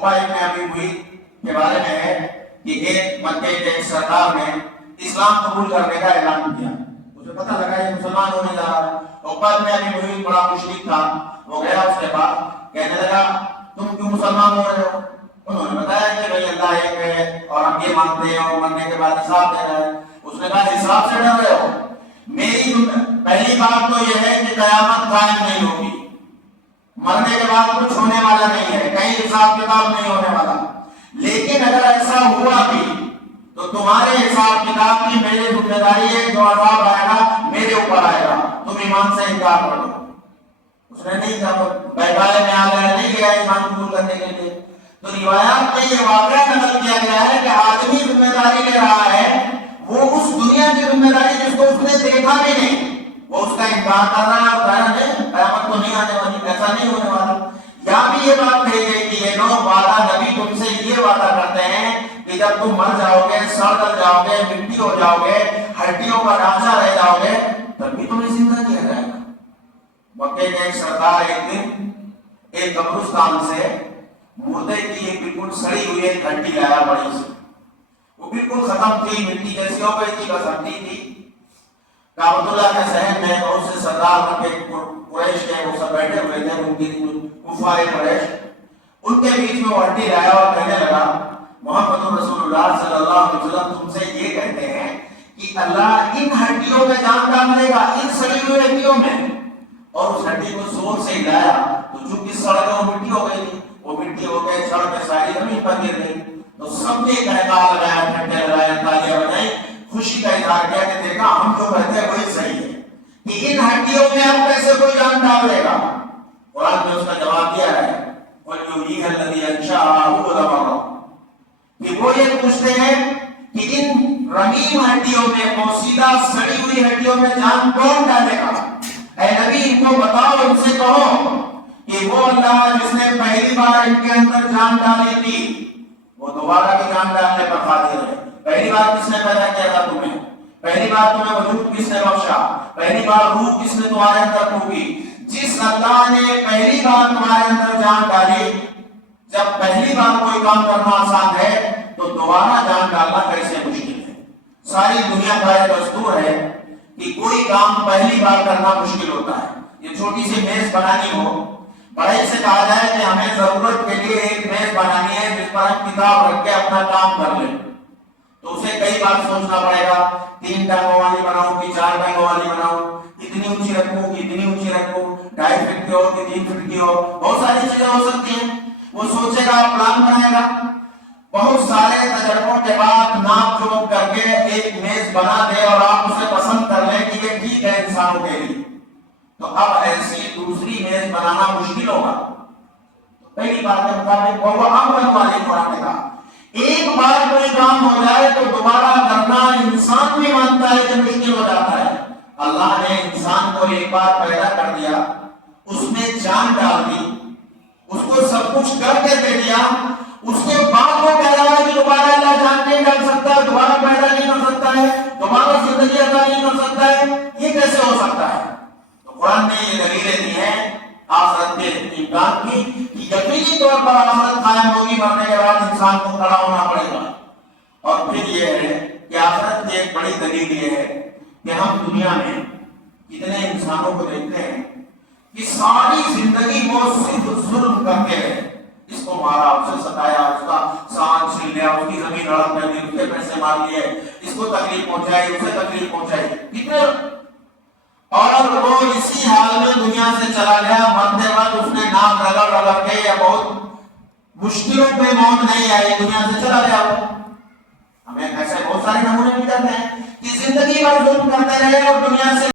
عقبہ ابن ابی معیط کے بارے میں ہے کہ ایک مکے کے ایک سردار نے اسلام قبول کرنے کا اعلان کیا. اسے پتہ لگا یہ مسلمان ہونے جا رہا ہے. عقبہ ابن ابی معیط بڑا مشرک تھا. وہ گیا اس کے پاس, کہنے لگا تم کیوں مسلمان ہو رہے ہو؟ انہوں نے بتایا کہ بھئی اللہ ایک ہے اور ہم یہ مانتے ہیں اور مرنے کے بعد حساب دینا ہے. اس نے کہا حساب سے ڈر رہے ہو؟ میری پہلی بات تو یہ ہے کہ قیامت قائم نہیں ہوگی, مرنے کے بعد کچھ ہونے والا نہیں ہے, کہیں حساب کتاب نہیں ہونے والا. لیکن اگر ایسا ہوا بھی تو تمہارے حساب کتاب کی میری ذمہ داری ہے, جو عذاب آئے گا میرے اوپر آئے گا, تم ایمان سے انکار کر دو. اس نے نہیں کہا, بہکالے میں آ گیا, نہیں گیا ایمان قبول کرنے کے لیے. تو روایات میں یہ واقعہ نقل کیا گیا ہے کہ آدمی ذمہ داری لے رہا ہے, وہ اس دنیا کی ذمہ داری جس کو اس نے دیکھا بھی نہیں, وہ اس کا انکار کر رہا ہے اور کہہ رہا ہے قیامت تو نہیں آنے والی, ایسا نہیں ہونے والا. یہاں بھی یہ بات کہی گئی کہ یہ لوگ وعدہ, نبی تم سے یہ وعدہ کرتے ہیں کہ جب تم مر جاؤ گے, سڑ کر جاؤ گے, مٹی ہو جاؤ گے, ہڈیوں کا ڈھانچہ رہ جاؤ گے, تب بھی تمہیں زندہ کیا جائے گا. مکے کے ایک سردار ایک دن ایک قبرستان سے مردے کی ایک بالکل سڑی ہوئی ایک ہڈی لایا بڑی سی. وہ بالکل ختم تھی, مٹی جیسی ہو گئی تھی, بس ہڈی تھی. کعبۃ اللہ کے صحن میں بہت سے سردار قریش کے وہ سب بیٹھے ہوئے تھے, ان کی کفار قریش, ان کے بیچ میں وہ ہڈی لایا اور کہنے لگا محمد رسول اللہ صلی اللہ علیہ وسلم تم سے یہ کہتے ہیں کہ اللہ ان ہڈیوں میں جان ڈال دے گا, ان سڑی ہوئی ہڈیوں میں. اور اس ہڈی کو زور سے ہلایا تو چونکہ سڑ گئی, وہ مٹی ہو گئی تھی, وہ مٹی ہو گئی, سڑ کے ساری زمین پر گر گئی. تو سب نے کہکار لگایا, ٹھٹے لگائے, تالیاں بجائی, خوشی کا اظہار کیا کہ دیکھا ہم جو کہتے ہیں وہی صحیح ہے کہ ان ہڈیوں میں اب کیسے کوئی جان ڈال دے گا. قرآن نے اس کا جواب دیا ہے وَلْيُحْيِيهَا الَّذِي أَنشَأَهَا أَوَّلَ مَرَّةٍ, کہ وہ یہ پوچھتے ہیں کہ ان رمیم ہڈیوں میں, پوسیدہ سڑی ہوئی ہڈیوں میں جان کون ڈالے گا. اے نبی ان کو بتاؤ, ان سے کہو کہ وہ اللہ جس نے پہلی بار ان کے اندر جان ڈالی تھی وہ دوبارہ بھی جان ڈالنے پر قادر ہے. پہلی بار کس نے پیدا کیا تھا تمہیں, پہلی بار تمہیں وجود کس نے بخشا, پہلی بار روح کس نے تمہارے اندر پھونکی. جس اللہ نے پہلی بار تمہارے اندر جان ڈالی, جب پہلی بار کوئی کام کرنا آسان ہے تو دوبارہ جان ڈالنا کیسے مشکل ہے. ساری دنیا کا یہ دستور ہے کہ کوئی کام پہلی بار کرنا مشکل ہوتا ہے. یہ چھوٹی سی میز بنانی ہو, بڑے سے کہا جائے کہ ہمیں ضرورت کے لیے ایک میز بنانی ہے جس پر ہم کتاب رکھ کے اپنا کام کر لیں, تو اسے کئی بار سوچنا پڑے گا, 3 ٹانگوں والی بناؤں کہ 4 ٹانگوں والی بناؤں, کتنی اونچی رکھوں کہ اتنی اونچی رکھوں, 2.5 فٹ کی ہو کہ 3 فٹ کی ہو, بہت ساری چیزیں ہو سکتی ہیں. وہ سوچے گا, پلان بنائے گا, بہت سارے تجربوں کے بعد ناپ جوک کر کے ایک میز بنا دے اور آپ اسے پسند کر لیں کہ یہ ٹھیک ہے انسانوں کے لیے, تو اب ایسی دوسری میز بنانا مشکل ہوگا. پہلی بات کے مطابق وہ امر والی قرآن نے کہا ایک بار کوئی کام ہو جائے تو دوبارہ کرنا انسان بھی مانتا ہے کہ مشکل ہو جاتا ہے. اللہ نے انسان کو ایک بار پیدا کر دیا, اس میں جان ڈال دی, اس کو سب کچھ کر کے دے دیا, اس کے بعد وہ کہہ رہا ہے کہ دوبارہ اللہ جان نہیں ڈال سکتا, دوبارہ پیدا نہیں کر سکتا ہے, دوبارہ زندگی عطا نہیں کر سکتا ہے, یہ کیسے ہو سکتا ہے. تو قرآن نے یہ دلیلیں دی ہیں آخرت کے امکان کی کہ یقینی طور پر آخرت قائم ہوگی, مرنے کے بعد انسان کو کھڑا ہونا پڑے گا. اور پھر یہ ہے کہ آخرت کی ایک بڑی دلیل یہ ہے کہ ہم دنیا میں کتنے انسانوں کو دیکھتے ہیں کہ ساری زندگی وہ صرف ظلم کرتے رہے, اس کو مارا, اسے ستایا, اس کا سامان چھین لیا, اس کی زمین ہڑپ کر دی, اس کے پیسے مار لیے, اس کو تکلیف پہنچائی, اسے تکلیف پہنچائی, کتنے. اور وہ اسی حال میں دنیا سے چلا گیا, مرتے وقت اس نے ناک رگڑ رگڑ کے یا بہت مشکلوں میں موت نہیں آئی, دنیا سے چلا گیا. ہمیں ایسے بہت سارے نمونے مل جاتے ہیں کہ زندگی بھر ظلم کرتے رہے اور دنیا سے